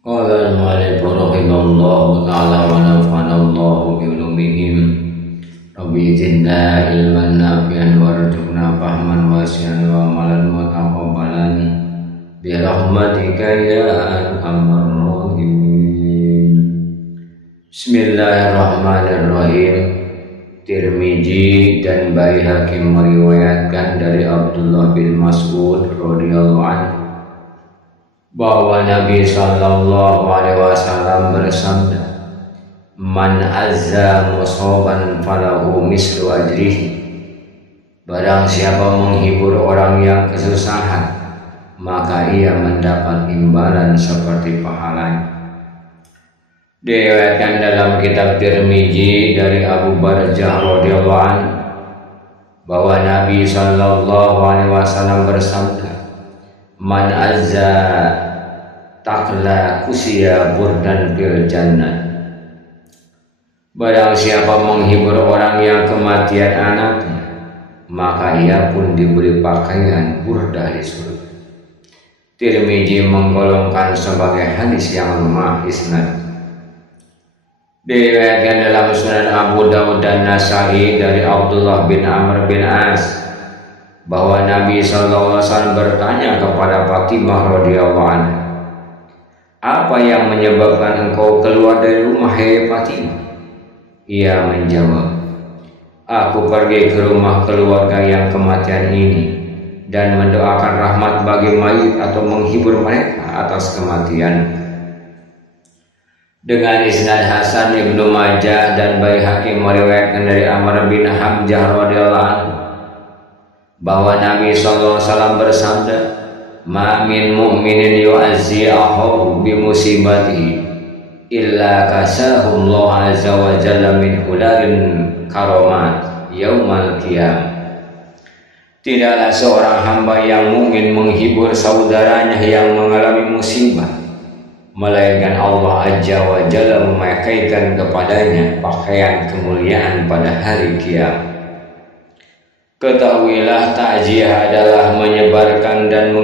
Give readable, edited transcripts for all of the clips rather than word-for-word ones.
قال المؤلف رحمه الله تعالى ونفعنا الله بعلومهم رب زدنا علما نافعا وارزقنا فهما واسعا وعملا متقبلا برحمتك يا ارحم الراحمين. Bismillahirrahmanirrahim. Tirmizi dan Baihaqi meriwayatkan dari Abdullah bin Mas'ud radhiyallahu anhu bahwa Nabi sallallahu alaihi wasallam bersabda, "Man azza musoban falahu mislu ajrihi." Barang siapa menghibur orang yang kesusahan, maka ia mendapat imbalan seperti pahalanya. Diriwayatkan dalam kitab Tirmizi dari Abu Barzah radhiyallahu anhu bahwa Nabi sallallahu alaihi wasallam bersabda, "Man azza takla kusiya burdan fil jannah." Barang siapa menghibur orang yang kematian anaknya, maka ia pun diberi pakaian burdah di surga. Tirmizi menggolongkan sebagai hadis yang lemah isnad. Diriwayatkan dalam Sunan Abu Dawud dan Nasai dari Abdullah bin Amr bin As bahwa Nabi sallallahu alaihi wasallam bertanya kepada Fatimah radhiyallahu anha, "Apa yang menyebabkan engkau keluar dari rumah, hai Fatimah?" Ia menjawab, "Aku pergi ke rumah keluarga yang kematian ini dan mendoakan rahmat bagi mayit atau menghibur mereka atas kematian." Dengan isnad Hasan, Ibnu Majah dan Baihaqi meriwayatkan dari Amr bin Hamzah radhiyallahu anhu bahwa Nabi sallallahu alaihi wasallam bersabda, "Ma min mu'minin yu'azzi akhahu bi musibatihi illa kasahu Allah azza wa jalla min hulalin karamat yaumal qiyamah." Tidaklah seorang hamba yang mukmin menghibur saudaranya yang mengalami musibah, melainkan Allah azza wa jalla memakaikan kepadanya pakaian kemuliaan pada hari kiamat. Ketahuilah, takziah adalah menyebarkan dan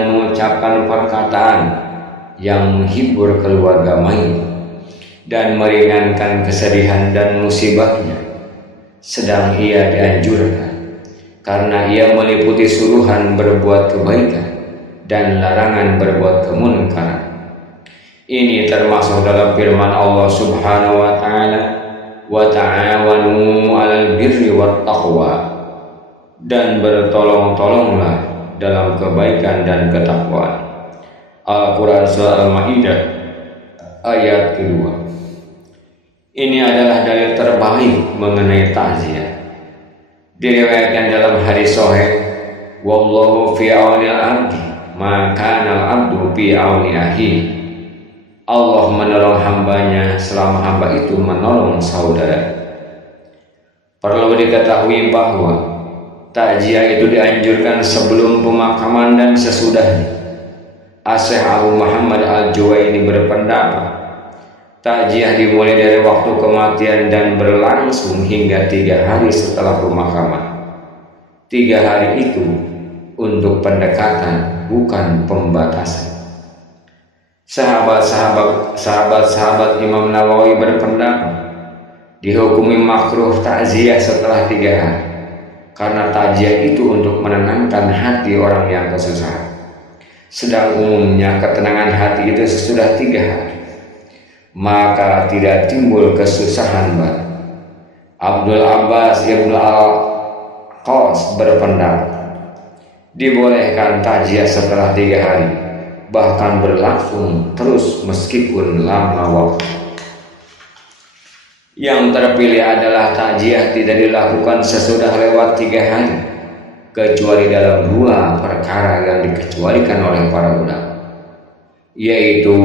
mengucapkan perkataan yang menghibur keluarga mayit dan meringankan kesedihan dan musibahnya, sedang ia dianjurkan karena ia meliputi suruhan berbuat kebaikan dan larangan berbuat kemunkaran. Ini termasuk dalam firman Allah Subhanahu wa taala, "Wa ta'awanu 'alal birri wat taqwa." Dan bertolong-tolonglah dalam kebaikan dan ketakwaan. Al-Quran Surah Al-Maidah ayat kedua. Ini adalah dalil terbaik mengenai takziah. Diriwayatkan dalam hadis sahih, "Wallahu fi auni al-'abdi maka al-'abdu fi auni akhihi." Allah menolong hambanya selama hamba itu menolong saudara. Perlu diketahui bahwa takziah itu dianjurkan sebelum pemakaman dan sesudahnya. Asy-Syaikh Abu Muhammad Al-Juwaini berpendapat, takziah dimulai dari waktu kematian dan berlangsung hingga 3 hari setelah pemakaman. 3 hari itu untuk pendekatan, bukan pembatasan. Sahabat-sahabat Imam Nawawi berpendapat dihukumi makruh takziah setelah 3 hari, karena takziah itu untuk menenangkan hati orang yang kesusahan. Sedang umumnya ketenangan hati itu sesudah 3 hari, maka tidak timbul kesusahan baru. Abdul Abbas Ibnu Al-Qas berpendapat dibolehkan takziah setelah 3 hari, bahkan berlangsung terus meskipun lama waktu. Yang terpilih adalah takziah tidak dilakukan sesudah lewat 3 hari, kecuali dalam 2 perkara yang dikecualikan oleh para ulama, yaitu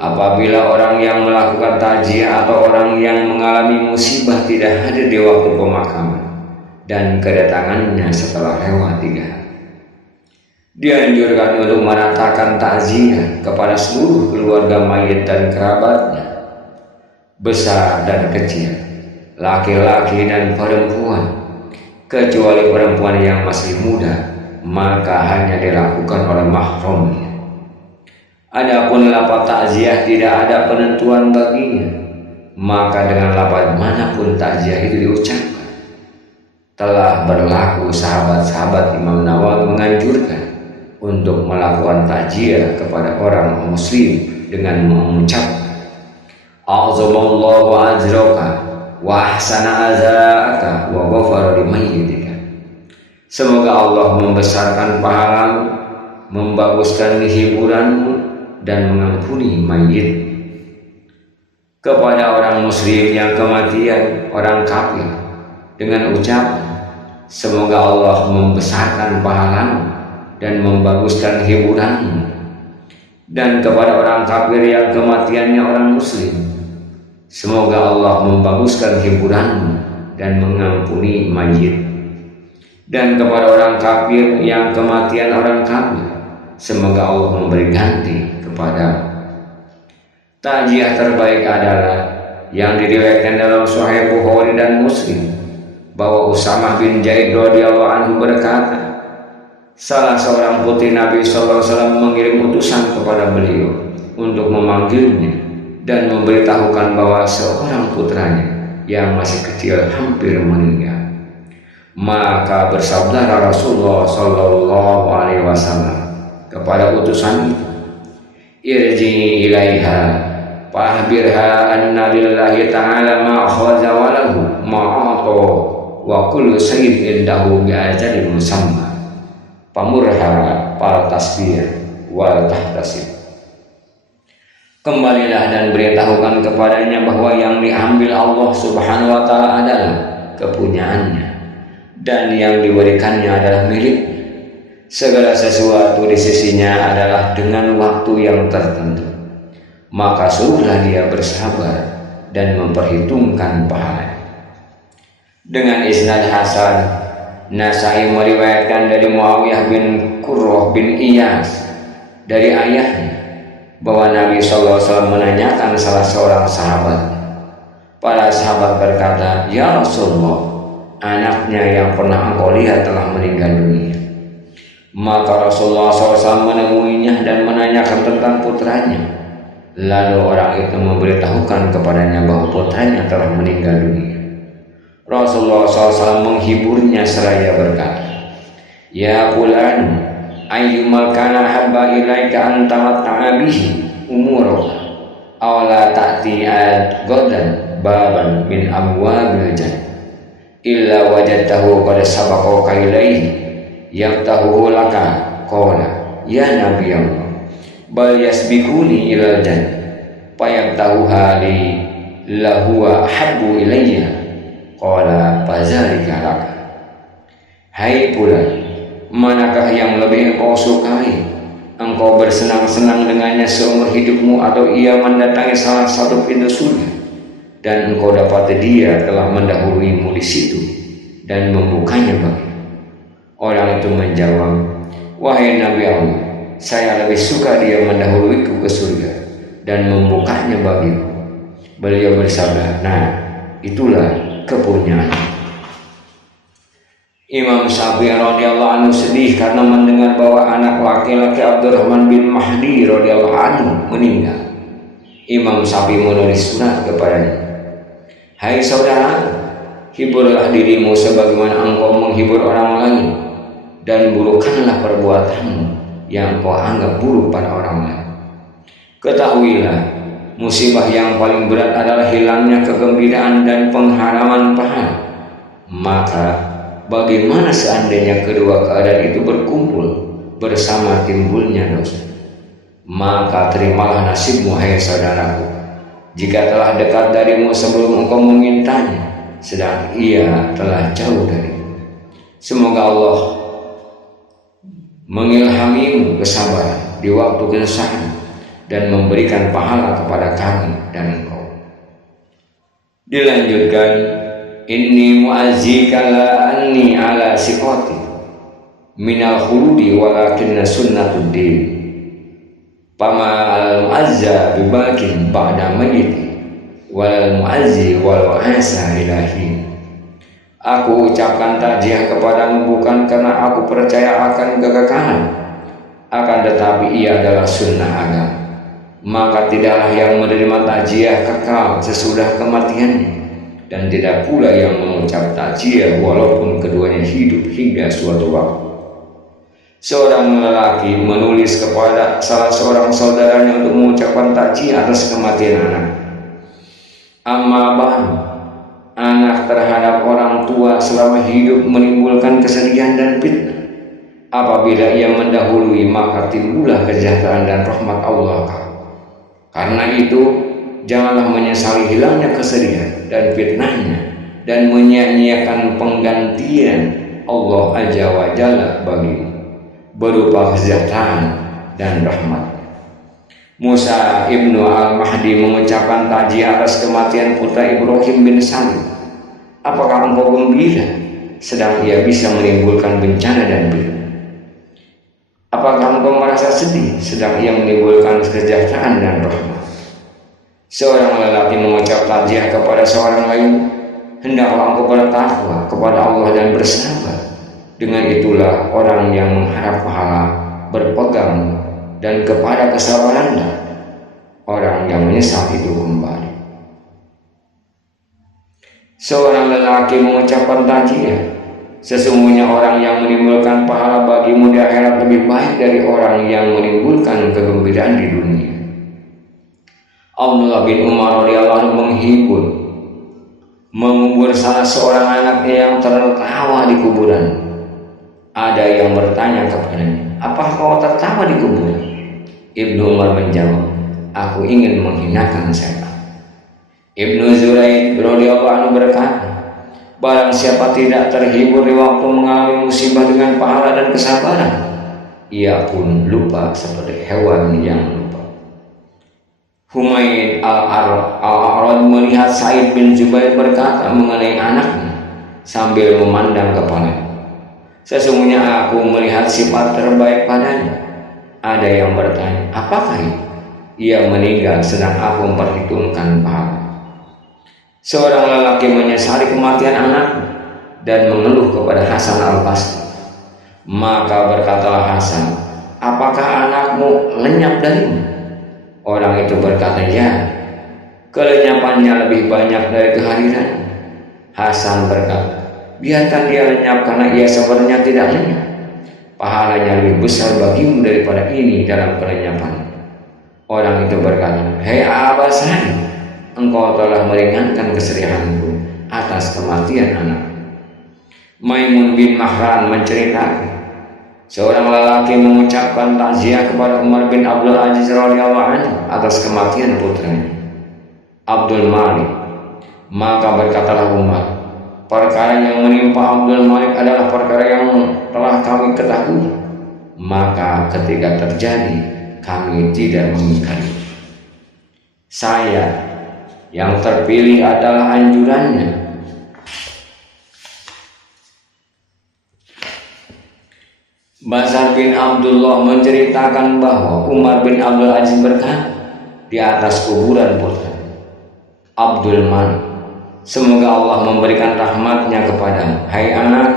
apabila orang yang melakukan takziah atau orang yang mengalami musibah tidak hadir di waktu pemakaman dan kedatangannya setelah lewat 3 hari. Dianjurkan untuk meratakan takziah kepada seluruh keluarga mayit dan kerabatnya, besar dan kecil, laki-laki dan perempuan, kecuali perempuan yang masih muda, maka hanya dilakukan oleh mahramnya. Adapun lafaz takziah tidak ada penentuan baginya, maka dengan lafaz manapun takziah itu diucapkan, telah berlaku sahabat-sahabat Imam Nawawi menganjurkan untuk melakukan takziah kepada orang muslim dengan mengucapkan A'zamallahu ajraka wa ahsana azaaka wa ghafara limayyitika. Semoga Allah membesarkan pahalamu, membaguskan hiburanmu, dan mengampuni mayit. Kepada orang muslim yang kematian orang kafir dengan ucapan semoga Allah membesarkan pahalamu dan membaguskan hiburanmu. Dan kepada orang kafir yang kematiannya orang muslim, semoga Allah membaguskan hiburanmu dan mengampuni mayit. Dan kepada orang kafir yang kematian orang kafir, semoga Allah memberi ganti kepada. Takziah terbaik adalah yang diriwayatkan dalam Sahih Bukhari dan Muslim bahwa Usamah bin Zaid radhiyallahu anhu berkata, salah seorang putri Nabi sallallahu alaihi wasallam mengirim utusan kepada beliau untuk memanggilnya dan memberitahukan bahwa seorang putranya yang masih kecil hampir meninggal. Maka bersabda Rasulullah sallallahu alaihi wasallam kepada utusan itu, irji ilaiha fahbirha anna lillahi ta'ala ma akhadha wa lahu ma ata wa kullu shay'in indahu bi ajalin musamma pamurha fal tasbih wal tahtasib. Kembalilah dan beritahukan kepadanya bahwa yang diambil Allah Subhanahu wa taala adalah kepunyaannya dan yang diberikannya adalah miliknya. Segala sesuatu di sisinya adalah dengan waktu yang tertentu. Maka suruhlah dia bersabar dan memperhitungkan pahala. Dengan isnad hasan, Nasai meriwayatkan dari Muawiyah bin Qurrah bin Iyas dari ayahnya bahwa Nabi SAW menanyakan salah seorang sahabat. Para sahabat berkata, ya Rasulullah, anaknya yang pernah engkau lihat telah meninggal dunia. Maka Rasulullah SAW menemuinya dan menanyakan tentang putranya. Lalu orang itu memberitahukan kepadanya bahwa putranya telah meninggal dunia. Rasulullah SAW menghiburnya seraya berkata, ya fulan, ayyumal kana habba ilaika an tamatta'a bihi umuruka aw la ta'ti gadan baban min abwabil jannah illa wajadtahu qad sabaqaka ilaihi yaftahu laka. Qala ya nabi Allah, bal yasbiquni ilal jannah fayabtahuha li lahuwa habbu ilayya. Qala fazalika laka. Hai fulan, manakah yang lebih engkau sukai? Engkau bersenang-senang dengannya seumur hidupmu, atau ia mendatangi salah satu pintu surga dan engkau dapati dia telah mendahuluimu di situ dan membukanya bagimu? Orang itu menjawab, wahai Nabi Allah, saya lebih suka dia mendahuluiku ke surga dan membukanya bagiku. Beliau bersabda, nah itulah kepunyaan. Imam Syafi'i radhiyallahu anhu sedih karena mendengar bahwa anak laki-laki Abdurrahman bin Mahdi radhiyallahu anhu meninggal. Imam Syafi'i menulis surat kepadanya, hai saudara, hiburlah dirimu sebagaimana engkau menghibur orang lain, dan burukkanlah perbuatanmu yang kau anggap buruk pada orang lain. Ketahuilah, musibah yang paling berat adalah hilangnya kegembiraan dan pengharaman pahala. Maka bagaimana seandainya kedua keadaan itu berkumpul bersama timbulnya dosa? Maka terimalah nasibmu, hai saudaraku, jika telah dekat darimu sebelum engkau memintanya, sedang ia telah jauh darimu. Semoga Allah mengilhamimu kesabaran di waktu kesusahan dan memberikan pahala kepada kami dan engkau. Dilanjutkan, inni mu'azzika la anni ala siqati minal khuludi walakinna sunnatud din pama al mu'azza bibakin ba'da mayyiti wal mu'azzi wal asa ilahi. Aku ucapkan takziah kepadamu bukan karena aku percaya akan kekekalan, akan tetapi ia adalah sunnah agama. maka tidaklah yang menerima takziah kekal sesudah kematiannya, dan tidak pula yang mengucap takziah walaupun keduanya hidup hingga suatu waktu. Seorang lelaki menulis kepada salah seorang saudaranya untuk mengucapkan takziah atas kematian anak. Amma ba'du, anak terhadap orang tua selama hidup menimbulkan kesedihan dan fitnah. Apabila ia mendahului, maka timbullah kesejahteraan dan rahmat Allah. Karena itu, janganlah menyesali hilangnya kesedihan dan fitnahnya, dan menyia-nyiakan penggantian Allah Azza wa Jalla bagimu berupa kesejahteraan dan rahmat. Musa ibnu al-Mahdi mengucapkan takziah atas kematian putra Ibrahim bin Salim. Apakah engkau gembira sedang ia bisa menimbulkan bencana dan fitnah? Apakah engkau merasa sedih sedang ia menimbulkan kesejahteraan dan rahmat? Seorang lelaki mengucap takziah kepada seorang lain, hendaklah engkau bertakwa kepada Allah dan bersabar. Dengan itulah orang yang mengharap pahala berpegang, dan kepada kesabaranlah orang yang menyesal itu kembali. Seorang lelaki mengucapkan takziah, sesungguhnya orang yang menimbulkan pahala bagimu di akhirat lebih baik dari orang yang menimbulkan kegembiraan di dunia. Abdullah bin Umar radhiyallahu anhu menghibur, mengubur salah seorang anaknya yang tertawa di kuburan. Ada yang bertanya kepadanya, apakah kau tertawa di kuburan? Ibnu Umar menjawab, aku ingin menghinakan setan. Ibnu Zuraid radhiyallahu anhu berkata, barang siapa tidak terhibur di waktu mengalami musibah dengan pahala dan kesabaran, ia pun lupa seperti hewan yang lupa. Humaid al-A'rad melihat Sa'id bin Jubair berkata mengenai anaknya sambil memandang kepalanya, sesungguhnya aku melihat sifat terbaik padanya. Ada yang bertanya, apakah itu? Ia meninggal sedang aku memperhitungkan pahala. Seorang lelaki menyesali kematian anaknya dan mengeluh kepada Hasan al-Basri. Maka berkatalah Hasan, apakah anakmu lenyap darimu? Orang itu berkata, ya, kelenyapannya lebih banyak dari kehadirannya. Hasan berkata, biarkan dia lenyap karena ia sebenarnya tidak lenyap. Pahalanya lebih besar bagimu daripada ini dalam kelenyapan. Orang itu berkata, hei Aba Sa'id, engkau telah meringankan kesedihanku atas kematian anak. Maimun bin Mahran menceritakan, seorang lelaki mengucapkan takziah kepada Umar bin Abdul Aziz radhiyallahu anhu atas kematian putranya Abdul Malik. Maka berkatalah Umar, perkara yang menimpa Abdul Malik adalah perkara yang telah kami ketahui, maka ketika terjadi kami tidak mengingkari. Saya yang terpilih adalah anjurannya. Bazar bin Abdullah menceritakan bahwa Umar bin Abdul Aziz berkata di atas kuburan putra Abdul Malik, semoga Allah memberikan rahmatnya kepadamu. Hai anak,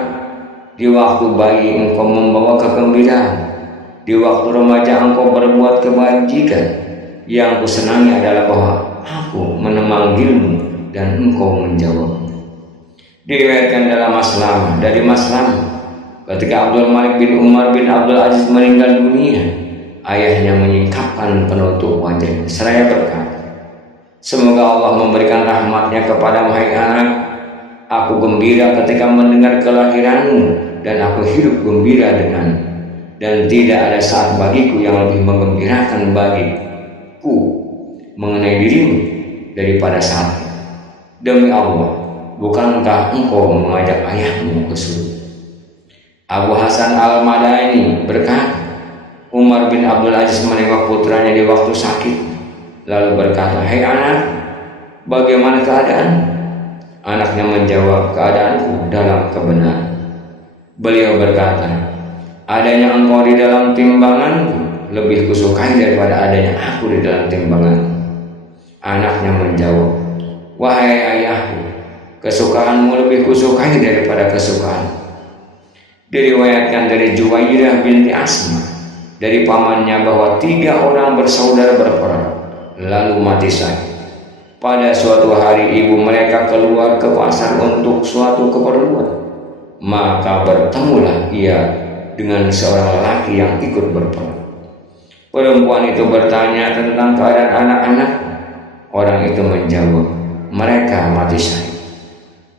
di waktu bayi engkau membawa kegembiraan, di waktu remaja engkau berbuat kebajikan. Yang kusenangi adalah bahwa aku memanggilmu dan engkau menjawab. Diriwayatkan dalam Maslam dari Maslam, ketika Abdul Malik bin Umar bin Abdul Aziz meninggal dunia, ayahnya menyingkapkan penutup wajahnya seraya berkata, semoga Allah memberikan rahmatnya kepadamu hai anak. Aku gembira ketika mendengar kelahiranmu dan aku hidup gembira denganmu, dan tidak ada saat bagiku yang lebih menggembirakan bagiku mengenai dirimu daripada saat ini. Demi Allah, bukankah engkau mengajak ayahmu ke surga? Abu Hasan al-Madani berkata, Umar bin Abdul Aziz menengok putranya di waktu sakit, lalu berkata, hai anak, bagaimana keadaan? Anaknya menjawab, keadaanku dalam kebenaran. Beliau berkata, adanya engkau di dalam timbanganku lebih kusukai daripada adanya aku di dalam timbanganmu. Anaknya menjawab, wahai ayahku, kesukaanmu lebih kusukai daripada kesukaan. Diriwayatkan dari Juwairah binti Asma dari pamannya bahwa 3 orang bersaudara berperang lalu mati syahid. Pada suatu hari ibu mereka keluar ke pasar untuk suatu keperluan, maka bertemulah ia dengan seorang lelaki yang ikut berperang. Perempuan itu bertanya tentang keadaan anak-anak. Orang itu menjawab, mereka mati syahid.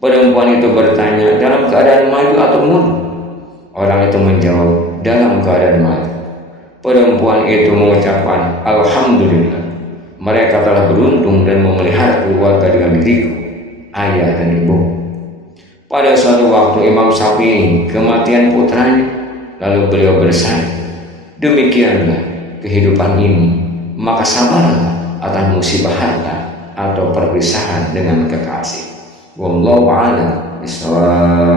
Perempuan itu bertanya, dalam keadaan mati atau mundur? Orang itu menjawab, dalam keadaan mati. Perempuan itu mengucapkan, alhamdulillah, mereka telah beruntung dan memelihara keluarga dengan diriku, ayah dan ibu. Pada suatu waktu Imam Syafi'i kematian putranya, lalu beliau bersabda, demikianlah kehidupan ini, maka sabarlah atas musibah harta atau perpisahan dengan kekasih. Wallahu a'lam bishawab.